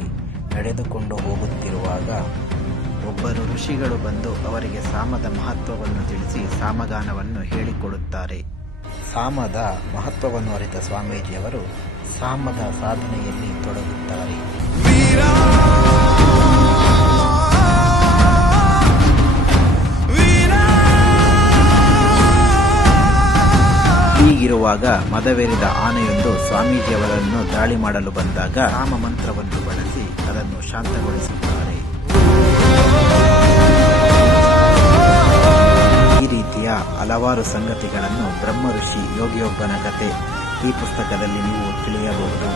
ಮಾರ್ಗದಲ್ಲಿ ನಡೆದುಕೊಂಡು ಹೋಗುತ್ತಿರುವಾಗ ಒಬ್ಬರು ಋಷಿಗಳು ಬಂದು ಅವರಿಗೆ ಸಾಮದ ಮಹತ್ವವನ್ನು ತಿಳಿಸಿ ಸಾಮಗಾನವನ್ನು ಹೇಳಿಕೊಡುತ್ತಾರೆ. ಸಾಮದ ಮಹತ್ವವನ್ನು ಅರಿತ ಸ್ವಾಮೀಜಿಯವರು ಸಾಮದ ಸಾಧನೆಯಲ್ಲಿ ತೊಡಗುತ್ತಾರೆ. ಹೀಗಿರುವಾಗ ಮದವೆರಿದ ಆನೆಯೊಂದು ಸ್ವಾಮೀಜಿಯವರನ್ನು ದಾಳಿ ಮಾಡಲು ಬಂದಾಗ ರಾಮ ಮಂತ್ರವನ್ನು ಬಳಸಿ ಅದನ್ನು ಶಾಂತಗೊಳಿಸುತ್ತಾರೆ. ಈ ರೀತಿಯ ಹಲವಾರು ಸಂಗತಿಗಳನ್ನು ಬ್ರಹ್ಮ ಋಷಿ ಯೋಗಿಯೊಬ್ಬನ ಕತೆ ಈ ಪುಸ್ತಕದಲ್ಲಿ ನೀವು ತಿಳಿಯಬಹುದು.